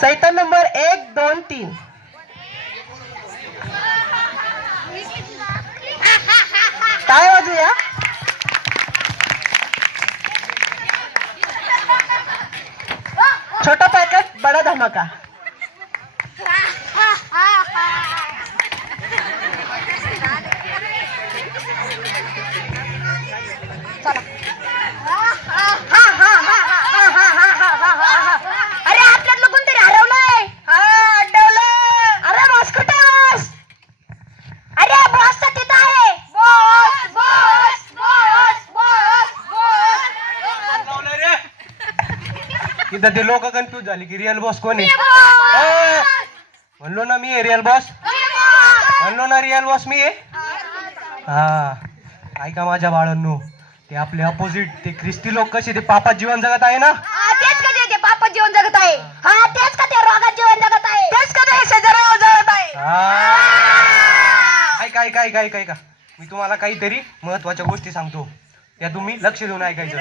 सैतान नंबर 1, 2, 3. काय वाजूया? छोटा पॅकेट बडा धमाका. अरे आपल्यातलं कोणतरी हरवलंय. अरे बॉस कुठे बॉस? अरे बॉस तर तिथं आहे. Boss boss boss boss boss. तिथं ते लोक कन्फ्यूज झाले की रिअल बॉस कोण आहे. म्हणलो ना मी रिअल बॉस. म्हणलो ना रिअल बॉस मी आहे. हा ऐका माझ्या बाळांनो, ते आपले अपोजिट ते ख्रिस्ती लोक कसे ते पापात जीवन जगत आहे ना. तेच का ते पापात जीवन जगत आहे. हा तेच का ते रोगात जीवन जगत आहे. तेच का ते शेजाऱ्यावर जगत आहे. ऐका ऐका ऐका ऐका ऐका, मी तुम्हाला काहीतरी महत्वाच्या गोष्टी सांगतो, त्या तुम्ही लक्ष देऊन ऐकायचं.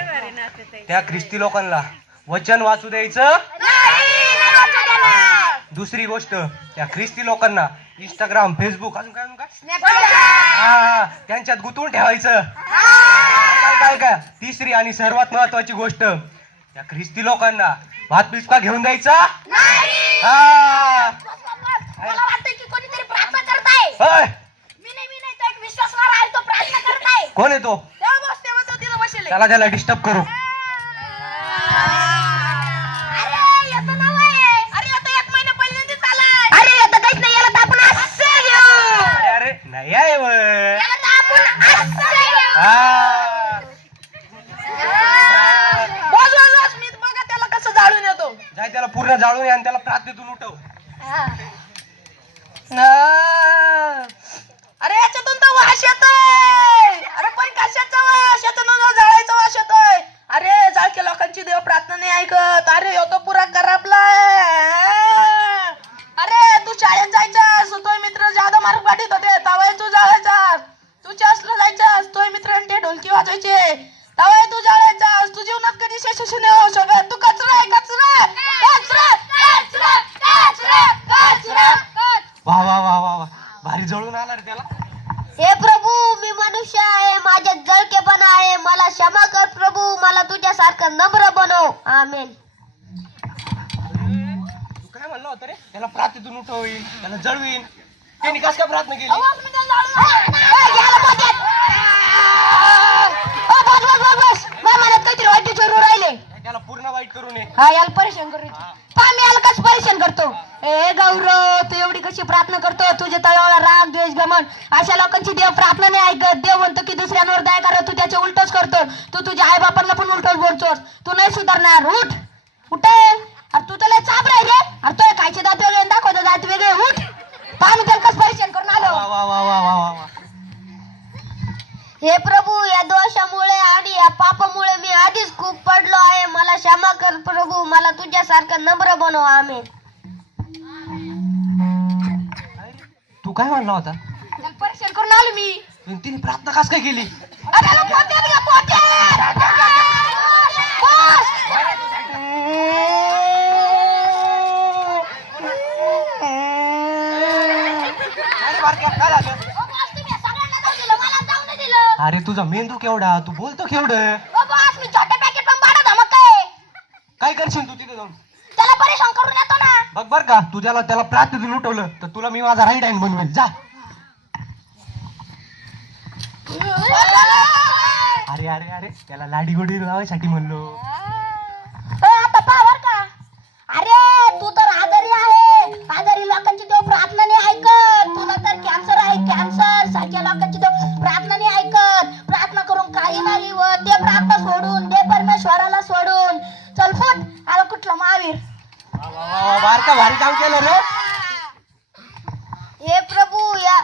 त्या ख्रिस्ती लोकांना वचन वाचू द्यायचं. दुसरी गोष्ट, त्या ख्रिस्ती लोकांना इंस्टाग्राम, फेसबुक, अजून काय हा त्यांच्यात गुंतवून ठेवायचं. काय काय. तिसरी आणि सर्वात महत्वाची गोष्ट, त्या ख्रिस्ती लोकांना भात पिचका घेऊन द्यायचा. मला वाटतं की कोणीतरी प्रार्थना करत आहे. मी नाही तो एक विश्वासवार आहे, तो प्रार्थना करत आहे. कोण आहे तो? तेव्हा तो तिथं बसले. त्याला डिस्टर्ब करू. अरे याचं नाव आहे. अरे आता 1 महिना पहिल्यांदाच आलाय. अरे आता काहीच नाही, याला तर आपण असं घेऊ. अरे नाही आहे याला तर आपण असं घेऊ. बस मी बघा त्याला कसं जाळून येतो. जाय त्याला पूर्ण जाळून ये आणि त्याला प्रार्थनेतून उठव. अरे याच्यातून तर वास येतोय. अरे पण कशाचा वास? यातून जाळायचा वास येतोय. अरे जाळक्या लोकांची देव प्रार्थना नाही ऐकत. अरे ह्यो तो पुरा करापलाय. अरे तू शाळेत जायचास, तोय मित्र जादा मार्क पाठीत होते, तवाय तू जाळायचास. तू चर्चला जायचास, तोय मित्रांनी ते ढोलकी वाजवायचे, तवाय तू जाळायचास. तू जीवनात कधी यशस्वी नाही होऊ शकत. तू कचरा आहे, कचरा कचरा कचरा कचरा कचरा. वा वा वा वा वा, भारी जळून आला रे त्याला. हे प्रभू, मी मनुष्य आहे, माझ्यात जळकेपणा आहे, मला क्षमा कर प्रभू, मला तुझ्यासारखं नम्र बनव. आमेन. तू काय म्हणलं होतं रे? त्याला प्रार्थनेतून उठवीन, त्याला जळवीन. त्यांनी कस काय प्रार्थना केली? काहीतरी वाईट चोरू राहिले. त्याला पूर्ण वाईट करू नये. हा याला परेशान करू. मी याला कसं परेशान करतो. ए गौरव, तू एवढी कशी प्रार्थना करतो? तुझ्या तळाला राग, द्वेष, घमंड अशा लोकांची देव प्रार्थना नाही ऐकत. देव म्हणतो की दुसऱ्यांवर दया कर, तू त्याचे उलटच करतो. तू तुझ्या आई बापांना पण उलटच बोलतोस. तू नाही सुधारणार. उठ उठे. अरे तू त्याला चाप राही रे. अरे तो खायचे दात वेगळे दाखवतो दात वेगळे. उठ. मी त्याला कसं परेशान करून आलो. वा वा वा वा वा वा. हे प्रभू, या दोषामुळे आणि या पापामुळे मी आधीच खूप पडलो आहे. मला क्षमा कर प्रभू, मला तुझ्यासारखं नम्र बनव. आमेन. तू काय म्हणला होता? त्याला परेशान करून आलो मी. तिने प्रार्थना कस काय केली? अरे तुझा मेंदू केवढा, तू बोलतो केवढं. मी छोटे पॅकेट पण बाळा धमक आहे. काय करशील तू तिथे जाऊन? त्याला परेशान करून येतो ना. बघ बर का, तू त्याला प्रार्थनेतून उठवलं तर तुला मी माझा राईट हँड बनवेल. जा. अरे अरे अरे, त्याला लाडी गोडी लावायसाठी म्हणलो. आता पावर का? अरे तू तर आजारी आहे. आजारी लोकांची तो प्रार्थना नाही ऐकत. तुला तर कॅन्सर आहे, कॅन्सर सारख्या लोकांची तो प्रार्थना नाही ऐकत. प्रार्थना करून काही नाही व ते प्रार्थना सोडून दे परमेश्वराला सोडून. चल फुट. आला कुठला महावीर. बारका भारी काम केलं रे. हे प्रभू, या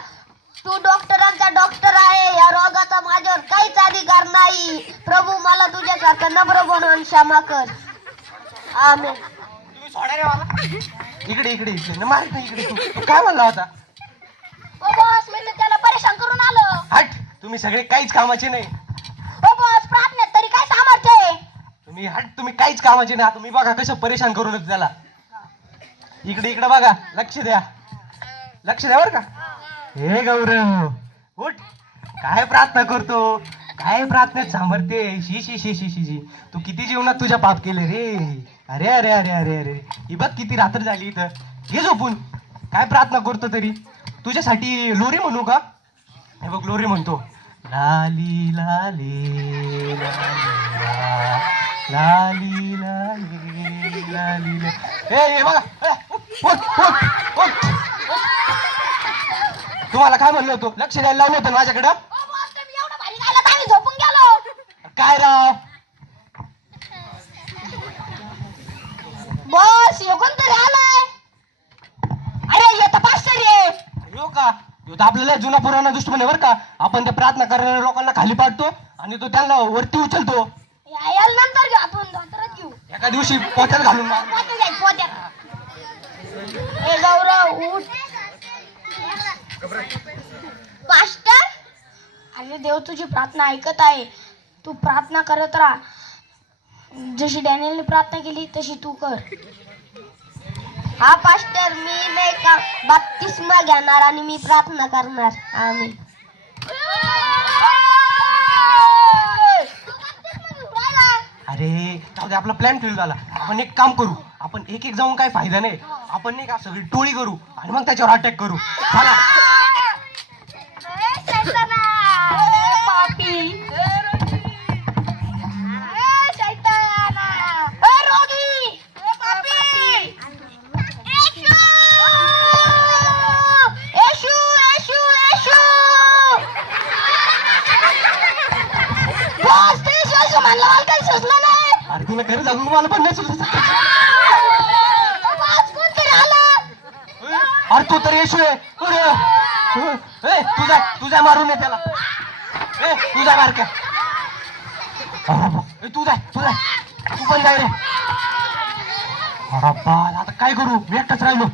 तू डॉक्टरांचा डॉक्टर आहे. या रोगाचा माझ्यावर काहीच अधिकार नाही. प्रभू, मला तुझ्यासारखं नम्र बनवून क्षमा कर. आमेन. तुम्ही सोडा रे मला. इकडे इकडे इकडे मार इकडे. तू काय म्हणला होता? ओ बॉस, मी तर त्याला परेशान करून आलो. हट, तुम्ही सगळे काहीच कामाचे नाही. ओ बॉस, प्रार्थनेत तरी काय सामर्थ्य आहे? तुम्ही काहीच कामाचे नाही. तुम्ही बघा कसं परेशान करून त्याला. इकडे इकडे बघा, लक्ष द्या, लक्ष द्या बर का. हे गौरव उठ, काय प्रार्थना करतो, काय प्रार्थनेत सामर्थ्य. शी शी शी शी शी शी, तू किती जीवनात तुझ्या पाप केले रे. अरे अरे अरे अरे अरे, ही बघ किती रात्र झाली इथं. हे झोपून काय प्रार्थना करतो तरी. तुझ्यासाठी लोरी म्हणू का. हे बघ लोरी म्हणतो. लाली लाली लाली लाली लाली. हे बघा, उठ उठ उठ. तुम्हाला काय म्हणलं होतं, लक्ष द्यायला लावलं होतं माझ्याकडं. झोपून गेलो. काय राव. बॉस हे कोणतरी आलाय. अरे येतं पाचशे रे. हो का. ह्यो तर आपल्याला जुना पुराणा दुश्मन आहे बरं का. आपण ते प्रार्थना करणाऱ्या लोकांना खाली पाडतो आणि तो त्यांना वरती उचलतो. यायला नंतर घेऊ आपण, धोतरात घेऊ. एका दिवशी पोत्यात घालून मार. पोत्यात जाईल, पोत्यात. ए गौरव उठ. पास्टर, अरे देव तुझी प्रार्थना ऐकत आहे. तू प्रार्थना करत राहा. जशी डॅनियलने प्रार्थना केली तशी तू कर. हा पास्टर, मी नाही का बप्तिस्मा घेणार आणि मी प्रार्थना करणार. आम्ही अरे जाऊ दे, आपला प्लॅन फेल झाला. आपण एक काम करू, आपण एक एक जाऊन काय फायदा नाही. आपण नाही का सगळी टोळी करू आणि मग त्याच्यावर अटॅक करू. चला. अरे तुला घरी जाऊन मला पण नाही सुचत. अरे तू तर येशू आहे. तुझा मारून आहे त्याला. तुझा मार का. तू जाय, तू पण जाय रे. आता काय करू, मी एकटाच राहिलो.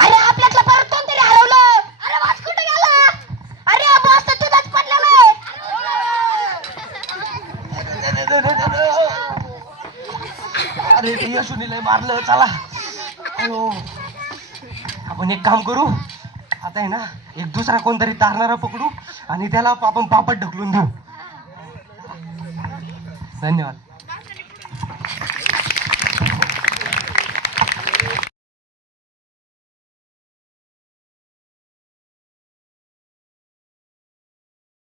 अरे आपल्यातलं परत कोणतरी हरवलं. अरे वाच कुठे गेला. अरे बॉस तर तुझाच पडलेला आहे. अरे ते यशूनीला मारलं. चला. अयो, आपण एक काम करू, आता आहे ना एक दुसरा कोणतरी तारणारा पकडू आणि त्याला आपण पापड ढकलून देऊ. धन्यवाद.